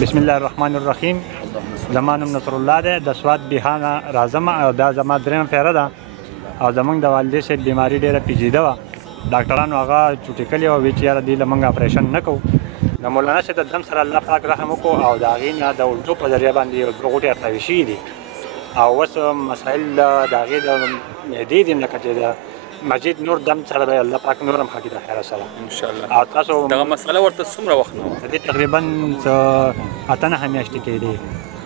بسم الله الرحمن الرحیم. زما نوم نصر الله دی، د سوات بیهانه راځم او دا زما درېیمه پیره ده او زمونږ د والدې صاحب بیماري ډېره پیچیده وه. ډاکټرانو هغه چوټې کړې وه، وایي چې یاره دې له موږ اپریشن نه کوو. د مولانا صاحب د دم سره الله پاک رحم وکړو او د هغې نه د الټو په ذریعه باندې یو دوه غوټې ارتوي شوي دي او اوس مسایل د هغې د معدې دي لکه چې د مجید نور دم سره به الله پاک نور هم ښه کړي د خیره سره انشاءالله. او تاسو دغه مسله ورته څومره وخت نه وه؟ د دې تقریبا 8 میاشتې کېدې.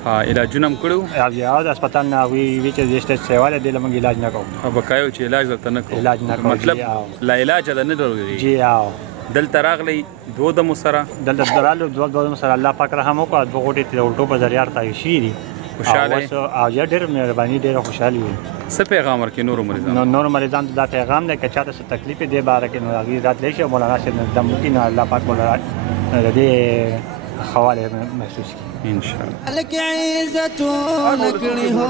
علاجونه هم کړي وو؟ او د هسپتال نه هغوی وایي چې دې سټیج سیوا دی، دې له موږ علاج نه کوو. بقایو چې علاج درته نه کوو؟ علاج نه کوو. مطلب لا علاجه ده نه درلودېږي؟ جی او دلته راغلی دوه دمو سره؟ دلته رالو دوه دمو سره الله پاک رحم وکړو، دوه غوټې د الټو په ذریعه ارتوي شوي دي. خوشحاله او یا ډېر مهرباني، ډېره خوشحالي وي. څه پیغام ورکړي نورو مریضانو؟ نورو مریضانو ته دا پیغام دی که چاته څه تکلیف دی دې باره کې نو هغوی راتلی شي او مولانا صاحب نه دم وکړي نو الله پاک مولانا د دې ښه والی محسوس کړي انشاءالله. لك عزتون کړي هو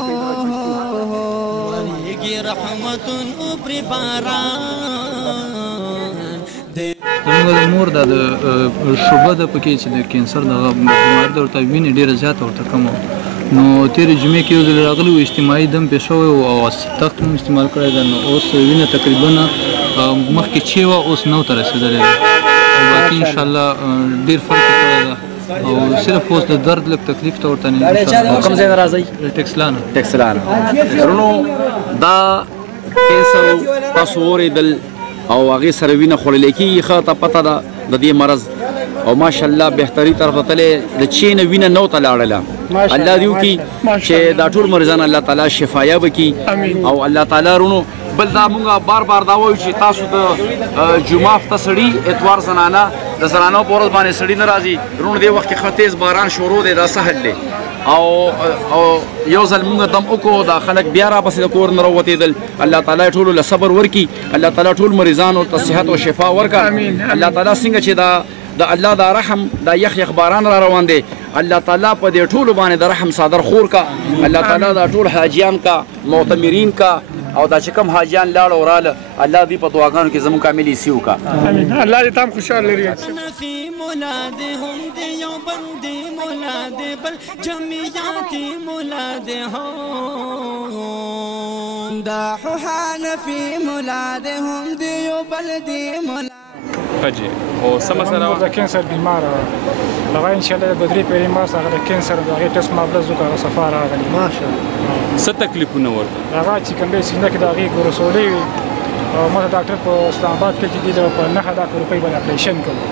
ورېږي رحمتون پرې باران زموږ د مور د شعبه ده پکې چې د کینسر دغه بیماري ده ورته وینې ډېره زیاته ورته کمه نو تېرې جمعې کې یو ځل راغلی و اجتماعي دم پې شوی و او تخت هم استعمال کړی ده نو اوس وینه تقریبا مخکې چې وه اوس 9 ته رسېدلې ده او باقي انشاءالله ډېر فرق یې کړی ده او صرف اوس د درد لږ تکلیف ته ورته نه کوم ځای نه راځئ؟ ټکسلانه. ورونو دا کینسر تاسو واورېدل او هغې سره وینه خوړلی کېږي، ښه ته پته ده د دې مرض او ماشاءالله بهتري طرف ته تللی د چې نه وینه نو ته لاړله. الله دې وکړي چې دا ټول مریضان الله تعالی شفایاب کړي او الله تعالی رونو بل دا مونږ بار بار دا وایو چې تاسو د جمعه هفته سړي اتوار زنانه د زنانو په ورځ باندې سړي نه راځي رونو دې وخت کې ښه تیز باران شروع دی دا سهل دی او یو ځل مونږ دم وکړو دا خلک بیا راپسې د کور نه راوتېدل. الله تعالی ټولو له صبر ورکړي، الله تعالی ټول مریضانو ته صحت او شفا ورکړي. الله تعالی څنګه چې د الله دا رحم دا یخ باران را روان دی الله تعالی په دې ټولو باندې د رحم صادر خور کا. الله تعالی دا ټول حاجیان کا معتمرین کا او دا چې کوم حاجیان لاړ او راله الله دې په دعاګانو کې زموږ کامل حصې وکړه. امین. الله دې تام خوشحال لري. نفي مولاد هم دي یو بندي مولاد بل جمعياتي مولاد هم دا حنفي مولاد هم دي یو بلدي مولاد حاجی او څه مسله وه؟ د کینسر بیمار هغه انشاءالله د 3 پیرې ماس هغه د کینسر د هغې ټسټ معامله زو هغه صفا راغلی. ماشاءالله. څه تکلیفونه ورته؟ هغه چې کوم دی سینه کې د هغې ګورسولې وي او ما ډاکټر په اسلام آباد کې چې دي په 9,00,000 روپۍ باندې اپریشن کوي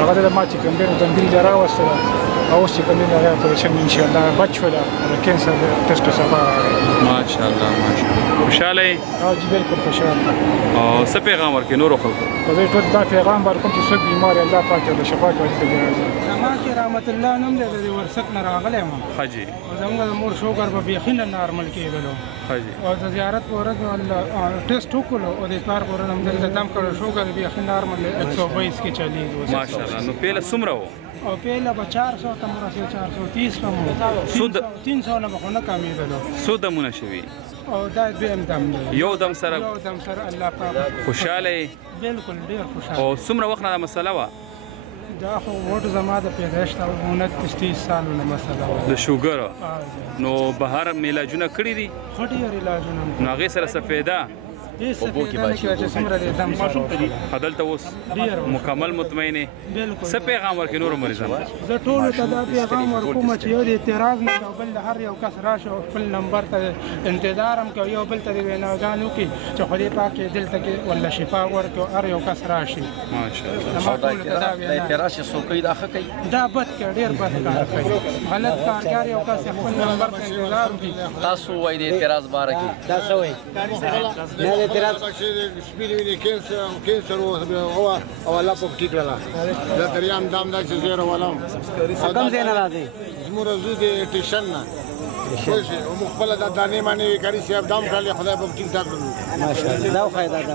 هغه د ما چې کوم دی دمبیل دی راوستله او اوس چې کوم دی هغه اپریشن انشاءالله بچ شوله د کینسر ټسټ صفا راغلی. ماشاءالله ماشاءالله. خوشحاله یې؟ جی بالکل خوشحاله. او څه پیغام ورکړي نورو خلکو؟ زه ټول دا پیغام ورکوم چې څوک بیمار الله پاک ته شفا کوي. زما کې رحمت الله نوم دی د ورسک نه راغلی یم. حاجي زموږ د مور شوګر به بیخي نه نارمل کېدلو حاجي او د زیارت په ورځ ټیسټ وکړو او د اتوار په ورځ همدلته دم کړو شوګر بیخي نارمل 122 کې چلیږي. ماشاءالله. نو پیله څومره وه؟ او پهله به 400 ته مرسې 430 ته مو 300 نه به خو نه کمېدلو. څو دمونه شوي؟ او دا دویم دم دی. یو دم سره الله پاک خوشحاله یې؟ بالکل ډېر خوشحاله. او څومره وخت نه دا مسله وه؟ دا خو وټ زما د پیدایښت 29 سالونه مسله وه د شوګر. نو بهر علاجونه کړي دي؟ ښه ډېر علاجونه نو هغې سره څه فایده؟ اوبو کې باشي دلته اوس مکمل مطمئن یې؟ څه پیغام ورکړي نورو مریضانو؟ زه ټولو ته دا پیغام ورکوم چې یو د اعتراض نه کوي بل هر یو کس راشي او خپل نمبر ته انتظار هم کوي یو بل ته ویناګان وکړي چې خدای پاک دلته کې ولا شفا ورکړي هر یو کس راشي. ماشاءالله. دا اعتراض چې څوک کوي دا ښه کوي؟ دا بد کوي، ډېر بد کار کوي. غلط کارګر یو کس خپل نمبر ته انتظار وکړي. تاسو وایي د اعتراض باره کې دا څه وایي؟ اعتراض سپینې وینې کینسر او الله پاک ټیک کړله دا دریم دام دا چې زه راولم. کوم ځای نه راځئ؟ زموږ زوی د ټیشن نه موږ خپله دا دانې مانې کاري صاحب دام کړلې خدای پاک ټیک ټاک کړلو. ماشاءالله. دا فایده ده.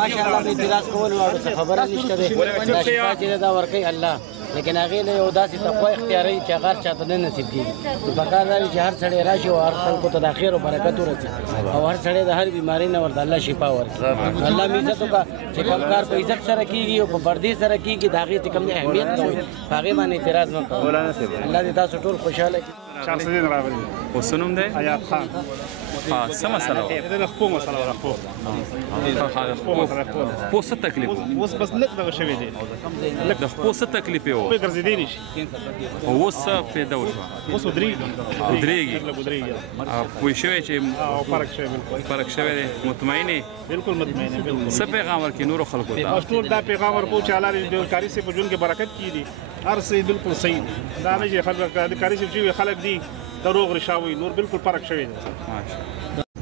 ماشاءالله د اعتراض کولو خبره نشته ده. دا شفا چې دا ورکوي الله لیکن هغې له یو داسې تقوا اختیاروي چې هغه هر چاته نه نصیب کېږي. نو پکار دا دی چې هر سړی راشي او هر خلکو ته د خیر او برکت ورسي او هر سړی د هر بیمارۍ نه ورته الله شفا ورکړي. الله مې عزت وکړه چې کوم کار په عزت سره کېږي او په پردې سره کېږي د هغې چې کوم اهمیت کوي په هغې باندې اعتراض مه کوئ. الله دې تاسو ټول خوشحاله کړي. شمسالدین راغلی. اوس څه نوم دی؟ ایاب خان. څه مسله وه؟ د خپو مسله وه. خپو څه تکلیف و؟ اوس بس لږ دغه شوی دی. د خپو څه تکلیف یې و؟ ګرځېدلی شي. اوس څه پیدا وشوه؟ اوس ودرېږي. پوه شوی چې فرق شوی بالکل. فرق شوی دی. مطمئن یې؟ بالکل مطمئن یم. بالکل. څه پیغام ورکړي نورو خلکو ته؟ بس ټول دا پیغام ورکوو چې الله دې د کاري صاحب په ژوند کې برکت کړي. هر څه بالکل صحیح دی. دا نه چې خلک د کاري صاحب چې خلک دي د روغ رشا وي نور بالکل فرق شوی دی.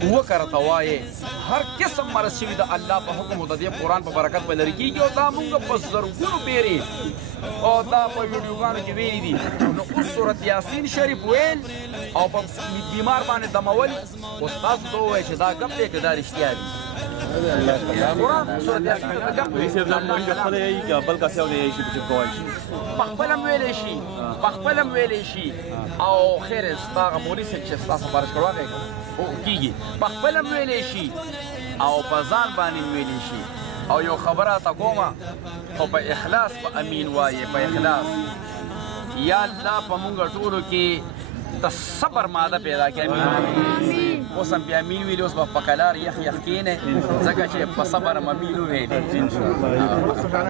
وکړه وایي هر قسم مرض شوي د الله په حکم او د دې قرآن په برکت به لرې کېږي او دا موږ په زرګونو پیرې او دا په ویډیوګانو کې ویلي دي. نو اوس سورت یاسین شریف ویل او په بیمار باندې دمول اوس تاسو ته ووایي چې دا ګپ دی که دا رښتیا دي. قرآن سورت یاسین ته ګپ دی. پخپله هم ویلی شي پخپله هم ویلی شي او خیر ستا هغه مولي صاحب چې ستا سفارش کړی هغه کېږي پخپله هم ویلی شي او په ځان باندې هم ویلی شي. او یو خبره ته کومه خو په اخلاص په امین وایې په اخلاص. یا الله په مونږ ټولو کې د صبر ماده پیدا کړي. اوس هم بیا امین ویلي اوس به په کلار یخ یخ کښېنې ځکه چې په صبر هم امین وویلې.